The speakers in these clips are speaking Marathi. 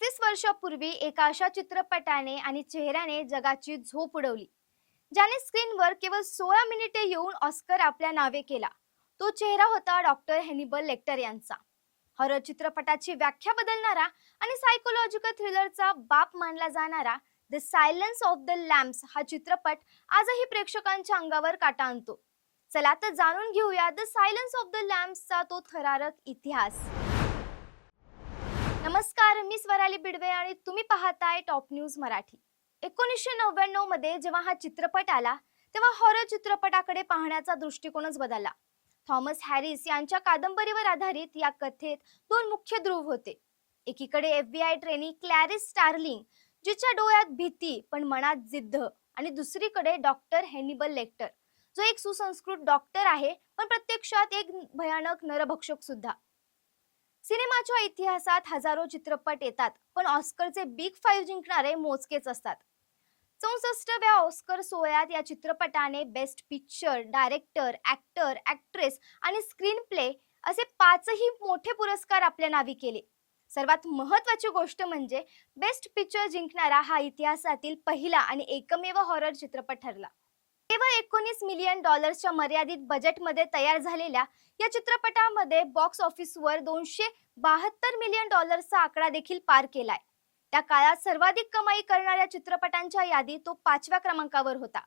35 वर्षापूर्वी एका अशा चित्रपटाने आणि चेहऱ्याने जगाची झोप उडवली, ज्याने स्क्रीनवर केवळ 16 मिनिटे येऊन ऑस्कर आपल्या नावे केला. तो चेहरा होता डॉक्टर हॅनिबल लेक्टर यांचा. हॉरर चित्रपटाची व्याख्या बदलणारा आणि सायकोलॉजिकल थ्रिलरचा बाप मानला जाणारा the silence of the lamps हा चित्रपट आजही प्रेक्षकांच्या अंगावर काटा आणतो. चला तर जाणून घेऊया द सायलन्स ऑफ द लॅम्प्सचा तो थरारक इतिहास. नमस्कार, मी स्वराली बिडवे आणि तुम्ही पाहताय टॉप न्यूज मराठी. 1999 मध्ये जेव्हा हा चित्रपट आला तेव्हा हॉरर चित्रपटाकडे पाहण्याचा दृष्टिकोनच बदलला. थॉमस हॅरिस यांच्या कादंबरीवर आधारित या कथेत दोन मुख्य ध्रुव होते. एकीकडे FBI ट्रेनी क्लॅरिस स्टार्लिंग, जिच्या डोळ्यात भीती पण मनात जिद्द, आणि दुसरीकडे डॉक्टर हॅनिबल लेक्टर, जो एक सुसंस्कृत डॉक्टर आहे पण प्रत्यक्षात एक भयानक नरभक्षक सुद्धा. सिनेमाच्या इतिहासात हजारो चित्रपट येतात, पण ऑस्करचे बिग 5 जिंकणारे मोजकेच असतात. 64व्या ऑस्कर सोहळ्यात या चित्रपटाने best picture, director, actor, actress आणि स्क्रीन प्ले असे 5ही मोठे पुरस्कार आपल्या नावी केले. सर्वात महत्त्वाची गोष्ट म्हणजे बेस्ट पिक्चर जिंकणारा हा इतिहासातील पहिला आणि एकमेव हॉरर चित्रपट ठरला. केवळ $19 मिलियन मर्यादित बजेटमध्ये तयार झालेल्या या चित्रपटामध्ये बॉक्स ऑफिसवर $272 मिलियन आकडा देखील पार केलाय. त्या काळात सर्वाधिक कमाई करणाऱ्या चित्रपटांच्या यादीत तो 5व्या क्रमांकावर होता.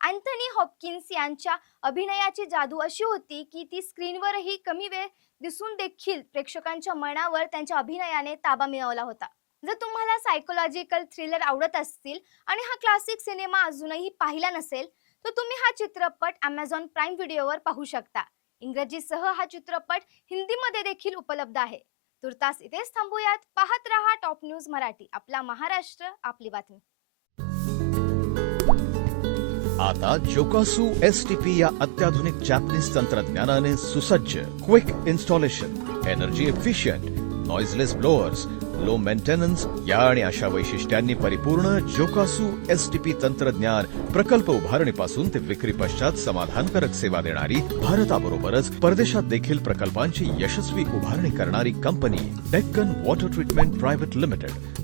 अँथनी हॉपकिन्स यांच्या अभिनयाची जादू अशी होती की ती स्क्रीनवरही कमी वेळ दिसून देखील प्रेक्षकांच्या मनावर त्यांच्या अभिनयाने ताबा मिळवला होता. जर तुम्हाला सायकोलॉजिकल थ्रिलर आवडत असतील आणि हा क्लासिक सिनेमा अजूनही पाहिला नसेल तर तुम्ही हा चित्रपट Amazon प्राईम व्हिडिओवर पाहू शकता. इंग्रजीसह हा चित्रपट हिंदीमध्ये देखील उपलब्ध आहे. तुर्तास इथेच थांबूयात. पाहत रहा टॉप न्यूज मराठी. आपला महाराष्ट्र, आपली बातमी. आता जोकासू STP या अत्याधुनिक जॅपनीज तंत्रज्ञानाने सुसज्ज, quick installation, energy efficient, noiseless blowers, low maintenance या आणि अशा वैशिष्ट्यांनी परिपूर्ण जोकासू STP तंत्रज्ञान प्रकल्प उभारणीपासून ते विक्री पश्चात समाधानकारक सेवा देणारी, भारताबरोबरच परदेशात देखील प्रकल्पांची यशस्वी उभारणी करणारी company Deccan water treatment private limited.